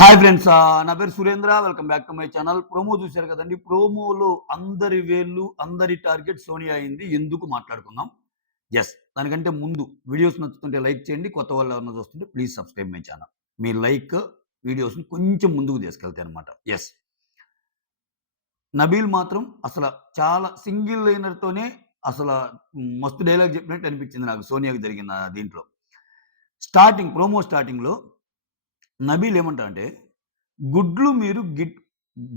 Hi friends, నా పేరు Surendra. Welcome back to my channel. Promo చూశారు కదండి. ప్రోమోలో అందరి వేళ్ళు, అందరి టార్గెట్ సోనియా అయింది. ఎందుకు మాట్లాడుకుందాం. దానికంటే ముందు వీడియోస్ నచ్చుతుంటే లైక్ చేయండి. కొత్త వాళ్ళు ఎవరైనా చూస్తుంటే please subscribe my channel. Me like వీడియోస్ని కొంచెం ముందుకు తీసుకెళ్తాయి అనమాట. నబీల్ మాత్రం అసలు చాలా సింగిల్ లైనర్తోనే అసలు మస్తు డైలాగ్ చెప్పినట్టు అనిపించింది నాకు సోనియాకి జరిగిన దీంట్లో. ప్రోమో స్టార్టింగ్లో నబీల్ ఏమంటాడంటే, గుడ్లు మీరు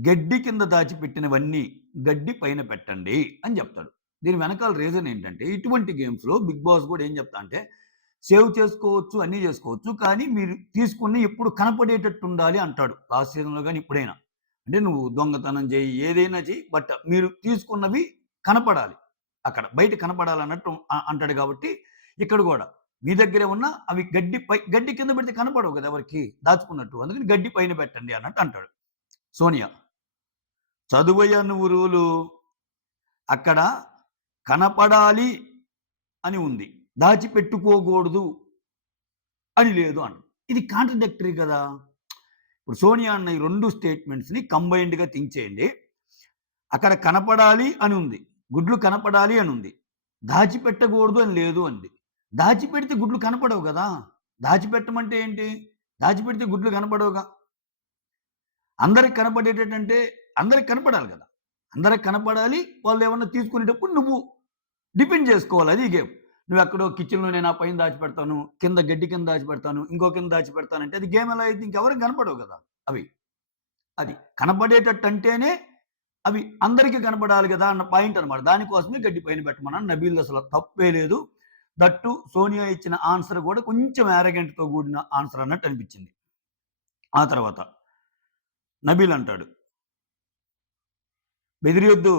గడ్డి కింద దాచిపెట్టినవన్నీ గడ్డి పైన పెట్టండి అని చెప్తాడు. దీని వెనకాల రీజన్ ఏంటంటే, ఇటువంటి గేమ్స్‌లో బిగ్ బాస్ కూడా ఏం చెప్తా అంటే, సేవ్ చేసుకోవచ్చు, అన్నీ చేసుకోవచ్చు. కానీ మీరు తీసుకున్నయి ఎప్పుడు కనపడేటట్టు ఉండాలి అంటాడు. లాస్ట్ సీజన్‌లో గాని ఇప్పుడైనా. అంటే నువ్వు దొంగతనం చెయ్యి, ఏదైనా చెయ్యి. బట్ మీరు తీసుకున్నవి కనపడాలి. అక్కడ బయట కనపడాలన్నట్టు అంటాడు కాబట్టి, ఇక్కడ గూడా మీ దగ్గరే ఉన్న అవి గడ్డి కింద పెడితే కనపడవు కదా ఎవరికీ దాచుకున్నట్టు. అందుకని గడ్డి పైన పెట్టండి అన్నట్టు అంటాడు. సోనియా, చదువయ్యా నువ్వు రూలు. అక్కడ కనపడాలి అని ఉంది. దాచిపెట్టుకోకూడదు అని లేదు అంట. ఇది కాంట్రడిక్టరీ కదా! ఇప్పుడు సోనియా అన్న ఈ 2 స్టేట్మెంట్స్‌ని కంబైన్డ్‌గా థింక్ చేయండి. అక్కడ కనపడాలి అని ఉంది. గుడ్లు కనపడాలి అని ఉంది. దాచిపెట్టకూడదు అని లేదు అంది. దాచిపెడితే గుడ్లు కనపడవు గదా! దాచిపెట్టమంటే ఏంటి? దాచిపెడితే గుడ్లు కనపడవుగా. అందరికి కనపడేటట్టంటే అందరికి కనపడాలి గదా! అందరికి కనపడాలి. వాళ్ళేమన్నా తీసుకునేటప్పుడు నువ్వు డిపెండ్ చేసుకోవాలి. అది గేమ్. నువ్వెక్కడో కిచెన్‌లో నేను ఆ పైన దాచిపెడతాను, కింద గడ్డి కింద దాచిపెడతాను, ఇంకో కింద దాచిపెడతానంటే అది గేమ్ ఎలా అయిద్ది? ఇంకెవరికి కనపడవు గదా! అవి. అది. కనపడేటట్టంటేనే అవి అందరికి కనపడాలి గదా! అన్న పాయింట్ అనమాట. దానికోసమే గడ్డి పైన పెట్టమన్నాను. నబీల్‌ది అసలు తప్పే లేదు. దట్టు సోనియా ఇచ్చిన ఆన్సర్ కూడా కొంచెం యారగెంట్‌తో కూడిన ఆన్సర్ అన్నట్టు అనిపించింది. ఆ తర్వాత నబీల్ అంటాడు, బెదిరియొద్దు.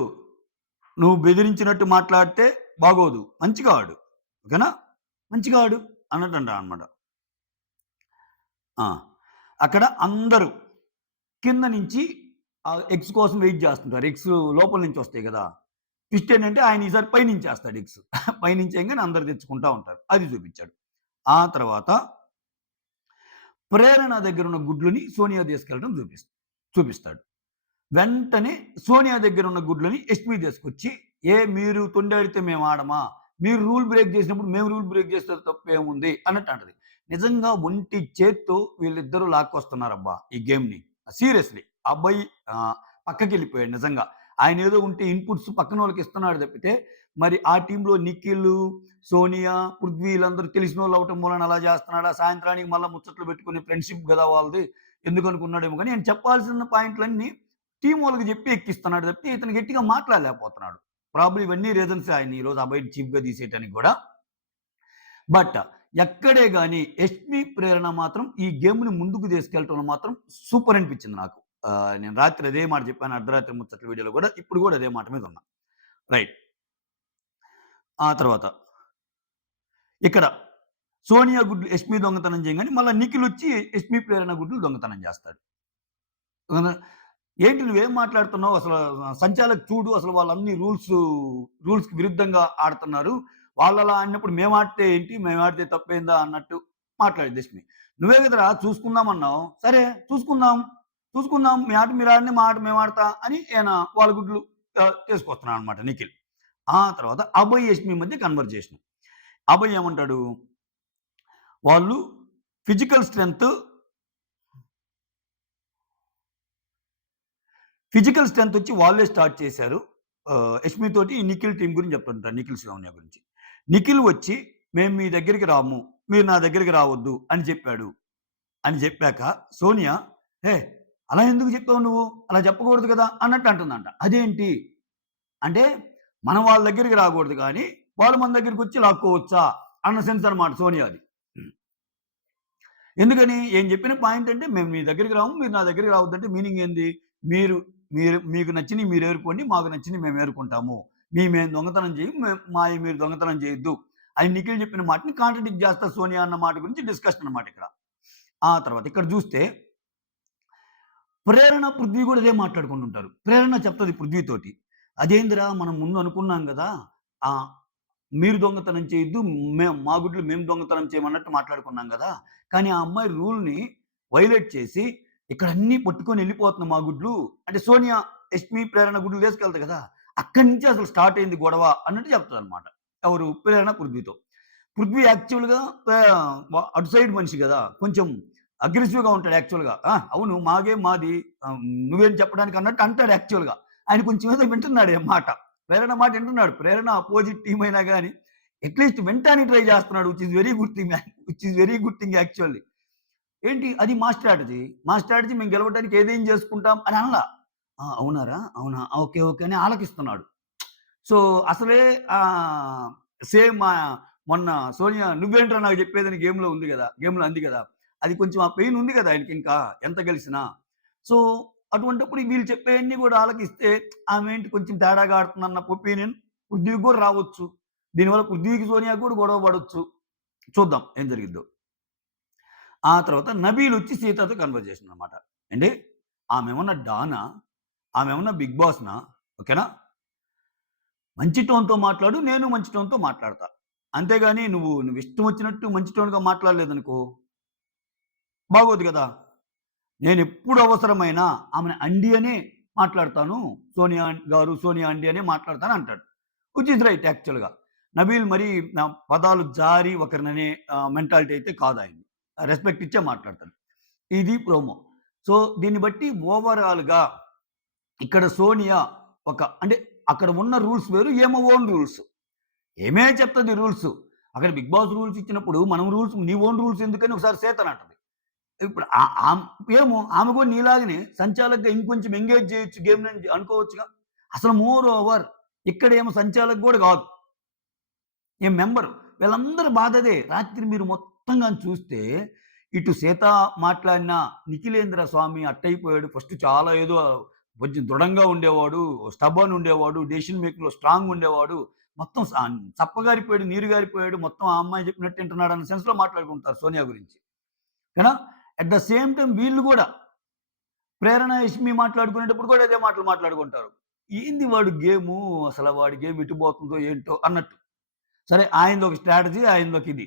నువ్వు బెదిరించినట్టు మాట్లాడితే బాగోదు. మంచిగా ఆడు. ఓకేనా? మంచిగా ఆడు అన్నట్టు అంటాడనమాట. అక్కడ అందరూ కింద నుంచి ఎగ్స్ కోసం వెయిట్ చేస్తుంటారు. ఎగ్స్ లోపల నుంచి వస్తాయి కదా! ట్విస్ట్ ఏంటంటే ఆయన ఈసారి పైనుంచి ఏస్తాడు ఎగ్స్. పైనుంచి ఏయంగానే అందరూ తెచ్చుకుంటా ఉంటారు. అది చూపించాడు. ఆ తర్వాత ప్రేరణ దగ్గరున్న గుడ్లని సోనియా తీసుకెళ్ళడం చూపిస్తాడు. వెంటనే సోనియా దగ్గరున్న గుడ్లని ఎస్పీ తీసుకొచ్చి, మీరు తొండాడితే మేము ఆడమా? మీరు రూల్ బ్రేక్ చేసినప్పుడు మేము రూల్ బ్రేక్ చేస్తే తప్పేముంది అన్నట్టు అంటది. నిజంగా ఒంటి చేత్తో వీళ్ళిద్దరూ లాక్కొస్తున్నారబ్బా ఈ గేమ్‌ని. సీరియస్‌లీ. ఆ అబ్బాయి పక్కకెళ్ళిపోయాడు నిజంగా. ఆయనేదో ఉంటే ఇన్‌పుట్స్ పక్కనోళ్ళకి ఇస్తున్నాడు తప్పితే, మరి ఆ టీమ్‌లో నిఖిల్, సోనియా, పృథ్వీ వీళ్ళందరూ తెలిసినోళ్ళు అవ్వటం మూలన అలా చేస్తున్నాడా? సాయంత్రానికి మళ్ళా ముచ్చట్లు పెట్టుకునే ఫ్రెండ్‌షిప్ గదా వాళ్ళది. ఎందుకనుకున్నాడేమో గానీ, నేను చెప్పాల్సిన పాయింట్‌లన్నీ టీమ్ వాళ్ళకి చెప్పి ఎక్కిస్తున్నాడు తప్పితే, ఇతను గట్టిగా మాట్లాడలేకపోతున్నాడు. ప్రాబబ్లీ ఇవన్నీ రీజన్స్ ఆయన ఈరోజు అబ్బాయిని చీఫ్‌గా తీసేయటానికి గూడా. బట్ ఎక్కడే గాని ఎస్‌పీ ప్రేరణ మాత్రం ఈ గేమ్‌ని ముందుకు తీసుకెళ్ళటంలో మాత్రం సూపర్ అనిపించింది నాకు. నేను రాత్రి అదే మాట చెప్పాను అర్ధరాత్రి ముచ్చట్ల వీడియోలో గూడా. ఇప్పుడు గూడా అదే మాట మీద ఉన్నా. రైట్. ఆ తర్వాత ఇక్కడ సోనియా గుడ్లు ఎస్‌పీ దొంగతనం చేయంగానే మళ్ళా నిఖిలొచ్చి ఎస్‌పీ ప్రేరణ గుడ్లు దొంగతనం చేస్తాడు. ఏంటి నువ్వేం మాట్లాడుతున్నావు? అసలు సంచాలక్ చూడు అసలు వాళ్ళన్ని రూల్స్‌కి విరుద్ధంగా ఆడుతున్నారు. వాళ్ళలా ఆడినప్పుడు మేమాడితే ఏంటి? మేమాడితే తప్పేందా? అన్నట్టు మాట్లాడిద్ది యష్మి. నువ్వే కదరా చూసుకుందామన్నావు. సరే చూసుకుందాం. చూసుకుందాం. మీ ఆట మీరు ఆడండి. మా ఆట మేము ఆడతా అని ఈయన వాళ్ళ గుడ్లు తీసుకొస్తున్నాడనమాట నిఖిల్. ఆ తర్వాత అభయ్, యష్మి మధ్య కన్వర్జేషన్. అభయ్ ఏమంటాడు? వాళ్ళు ఫిజికల్ స్ట్రెంత్ వచ్చి వాళ్ళే స్టార్ట్ చేశారు. యష్మి తోటి నిఖిల్ టీమ్ గురించి చెప్తుంటారు. నిఖిల్ సౌమ్య గురించి. నిఖిల్ వచ్చి మేము మీ దగ్గరికి రాము. మీరు నా దగ్గరికి రావద్దు అని చెప్పాడు. అని చెప్పాక సోనియా, "హే! అలా ఎందుకు చెప్పావు నువ్వు? అలా చెప్పకూడదు కదా!" అన్నట్టు అంటుందంట. అదేంటి? అంటే మనం వాళ్ళ దగ్గరికి రాకూడదు కానీ, వాళ్ళు మన దగ్గరికి వచ్చి లాక్కోవచ్చా? అన్న సెన్స్ అనమాట సోనియాది. ఎందుకని? ఏం చెప్పిన పాయింట్ అంటే మేము మీ దగ్గరికి రాము. మీరు నా దగ్గరికి రావద్దంటే మీనింగ్ ఏంది? మీరు మీరు మీకు నచ్చినయి మీరు ఏరుకోండి. మాకు నచ్చినయి మేము ఏరుకుంటాము. మేము దొంగతనం చేయం. మాయి మీరు దొంగతనం చేయొద్దు. అని నిఖిల్ చెప్పిన మాటని కాంట్రడిక్ట్ చేస్తా సోనియా అన్న మాట గురించి డిస్కషన్ అన్నమాట ఇక్కడ. ఆ తర్వాత ఇక్కడ చూస్తే ప్రేరణ, పృథ్వీ కూడా అదే మాట్లాడుకుంటుంటారు. ప్రేరణ చెప్తది పృథ్వీతోటి. అదేందిరా మనం ముందు అనుకున్నాం గదా! మీరు దొంగతనం చేయొద్దు. మా గుడ్లు మేము దొంగతనం చేయమన్నట్టు మాట్లాడుకున్నాం గదా! కానీ ఆ అమ్మాయి రూల్‌ని వయలేట్ చేసి ఇక్కడ అన్నీ పట్టుకొని వెళ్ళిపోతున్నాం మా గుడ్లు. అంటే సోనియా, యష్మి, ప్రేరణ గుడ్లు తీసుకెళ్తాయి కదా! అక్కడి నుంచి అసలు స్టార్ట్ అయింది గొడవ అన్నట్టు చెప్తాదనమాట. ఎవరు? ప్రేరణ పృథ్వీతో. పృథ్వీ యాక్చువల్‌గా అటు సైడ్ మనిషి గదా! కొంచెం అగ్రెసివ్‌గా ఉంటాడు యాక్చువల్‌గా. అవును మాది. నువ్వేం చెప్పడానికి అన్నట్టు అంటాడు యాక్చువల్‌గా. ఆయన కొంచెం ఏదో వింటున్నాడు మాట. ప్రేరణ మాట వింటున్నాడు. ప్రేరణ అపోజిట్ టీమ్ అయినా గాని అట్‌లీస్ట్ వినటానికి ట్రై చేస్తున్నాడు. Which is very good thing actually. ఏంటి అది మా స్ట్రాటజీ. మా స్ట్రాటజీ మేము గెలవడానికి ఏదేం చేసుకుంటాం అని అనలా. అవునారా? అవునా? ఓకే. ఓకే. అని ఆలకిస్తున్నాడు. సో, అసలే ఆహ్, సేమ్ మొన్న సోనియా "నువ్వేంట్రా నాకు చెప్పేదని" గేమ్‌లో ఉంది గదా! గేమ్‌లో అంది గదా! అది కొంచెం ఆ పెయిన్ ఉంది గదా! ఆయనకింకా ఎంత గెలిసినా. సో, అటువంటప్పుడు వీళ్ళు చెప్పేయన్నీ గూడా ఆలకిస్తే ఆమేంటి కొంచెం తేడాగా ఆడుతుందన్న ఒపీనియన్ పృథ్వీకి గూడా రావచ్చు. దీనివల్ల పృథ్వీకి, సోనియాకి గూడా గొడవ పడొచ్చు. చూద్దాం ఏం జరిగిద్దో. ఆ తర్వాత నబీలొచ్చి సీతతో కన్వర్జేషన్ అన్నమాట. ఏండి ఆమేమన్నా డానా? ఆమేమన్నా బిగ్ బాస్‌నా? ఓకేనా? మంచి టోన్‌తో మాట్లాడు. నేను మంచి టోన్‌తో మాట్లాడతా. అంతేగాని నువ్విష్టం వచ్చినట్టు మంచి టోన్‌గా మాట్లాడలేదనుకో, బాగోదు గదా! నేనెప్పుడు అవసరమైనా ఆమెని అండి అనే మాట్లాడతాను. సోనియా గారు, సోనియా అండి అనే మాట్లాడతాను అంటాడు. విచ్ ఈస్ రైట్ యాక్చువల్‌గా. నబీల్ మరీ పదాలు జారి ఒకరిననే మెంటాలిటీ అయితే కాదాయనది. రెస్పెక్ట్ ఇచ్చే మాట్లాడతాడు. ఇది ప్రోమో. సో, దీన్ని బట్టి ఓవరాల్‌గా ఇక్కడ సోనియా అంటే అక్కడ ఉన్న రూల్స్ వేరు. ఈమె ఓన్ రూల్స్. ఈమె చెప్తది రూల్స్. అక్కడ బిగ్ బాస్ రూల్స్ ఇచ్చినప్పుడు మనం రూల్స్ నీ ఓన్ రూల్స్ ఎందుకని ఒకసారి సేతనంటది. ఇప్పుడు ఏమో ఆమె కూడా నీలాగనే సంచాలకుగా ఇంకొంచెం ఎంగేజ్ చేయొచ్చు గేమ్‌ని అనుకోవచ్చుగా. అసలు మోర్ ఓవర్ ఇక్కడేమో సంచాలక్ గూడా గాదు. మెంబరు. వీళ్ళందరి బాధదే. రాత్రి మీరు మొత్తం గాని చూస్తే, ఇటు సీత మాట్లాడిన నిఖిలేంద్ర స్వామి అట్టయిపోయాడు. ఫస్ట్ చాలా ఏదో కొంచెం దృఢంగా ఉండేవాడు. స్టబర్న్ ఉండేవాడు. డెసిషన్ మేకింగ్‌లో స్ట్రాంగ్ ఉండేవాడు. మొత్తం చప్పగారిపోయాడు, నీరు గారిపోయాడు. మొత్తం ఆ అమ్మాయి చెప్పినట్టు వింటున్నాడు అన్న సెన్స్‌లో మాట్లాడుకుంటారు సోనియా గురించి. ఓకేనా? అట్ ద సేమ్ టైమ్ వీళ్ళు గూడా ప్రేరణ, యష్మి మాట్లాడుకునేటప్పుడు కూడా అదే మాటలు మాట్లాడుకుంటారు. ఏంది వాడు గేము, అసల వాడి గేమ్ ఎటు పోతుందో ఏంటో అన్నట్టు. సరే ఆయనదొక స్ట్రాటజీ, ఆయనదొక ఇది.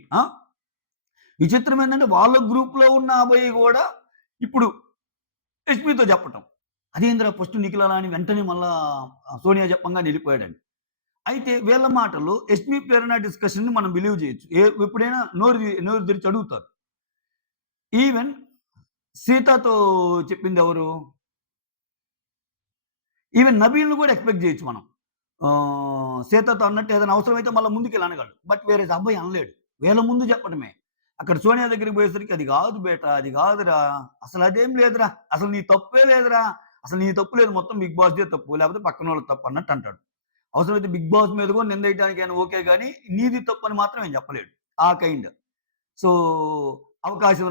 విచిత్రం ఏందంటే వాళ్ళ గ్రూప్‌లో ఉన్న అభయ్ గూడా ఇప్పుడు యష్మితో చెప్పటం. అదేందిరా ఫస్ట్ నిఖిల్ అలా అని వెంటనే మళ్ళా సోనియా చెప్పంగానే ఎళ్ళిపోయాడని. అయితే వీళ్ళ మాటల్లో యష్మి, ప్రేరణ డిస్కషన్‌ని మనం బిలీవ్ చేయొచ్చు. ఎప్పుడైనా నోరు తెరిచి అడుగుతారు. ఈవెన్ సీతతో చెప్పిందెవరు? ఈవెన్ నబీల్‌ని గూడా ఎక్స్‌పెక్ట్ జేయొచ్చు మనం. సీతతో అన్నట్టు ఏదైనా అవసరమైతే మళ్ళా ముందుకెళ్ళి అనగలడు. బట్ వేరేస్ అబ్బాయి అనలేడు. వీళ్ళ ముందు చెప్పడమే. అక్కడ సోనియా దగ్గరికి పోయేసరికి "అది గాదు బేటా, అది గాదురా. అసలదేం లేదురా. అసలు నీ తప్పే లేదురా. అసలు నీ తప్పు లేదు. మొత్తం బిగ్ బాస్‌దే తప్పు. లేకపోతే పక్కనోళ్ళది తప్పు" అన్నట్టు అంటాడు. అవసరమైతే బిగ్ బాస్ మీద గూడా నిందేయడానికి ఆయన ఓకే గానీ, నీది తప్పని మాత్రం ఆయన చెప్పలేడు. ఆ కైండ్. సో, అవకాశం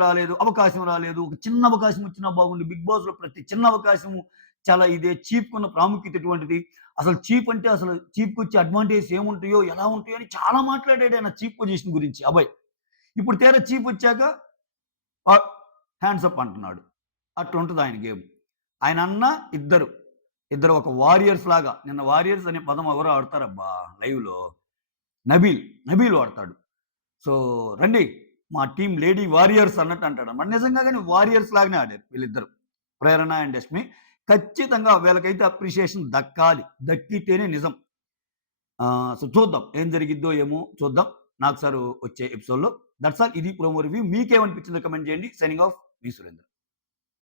రాలేదు. ఒక చిన్న అవకాశం వచ్చినా బాగుండు. బిగ్ బాస్‌లో ప్రతి చిన్న అవకాశము చాలా చీప్‌కున్న ప్రాముఖ్యత ఎటువంటిది? అసలు చీప్ అంటే అసలు చీప్‌కొచ్చే అడ్వాంటేజెస్ ఏముంటాయో, ఎలా ఉంటాయో అని చాలా మాట్లాడాడు ఆయన చీప్ పొజిషన్ గురించి అభయ్. ఇప్పుడు తీరా చీప్ వచ్చాక ఆహ్, హ్యాండ్స్ అప్ అంటున్నాడు. అట్లుంటది ఆయన గేమ్. ఆయన ఇద్దరు. ఇద్దరు ఒక వారియర్స్ లాగా. నిన్న వారియర్స్ అనే పదం ఎవరో ఆడతారబ్బా లైవ్‌లో. నబీల్ వాడతాడు. సో, రండి మా టీమ్ లేడీ వారియర్స్ అన్నట్టు అంటాడు. మరి నిజంగా గాని వారియర్స్ లాగానే ఆడారు వీళ్ళిద్దరు. ప్రేరణ అండ్ యష్మి. ఖచ్చితంగా వీళ్ళకైతే అప్రిషియేషన్ దక్కాలి. దక్కితేనే నిజం. సో, చూద్దాం ఏం జరిగిద్దో ఏమో చూద్దాం. వచ్చే ఎపిసోడ్‌లో. That's all. ఇది ప్రోమో రివ్యూ. మీకేమనిపించిందో కామెంట్ చేయండి. సైనింగ్ ఆఫ్ మీ సురేంద్ర.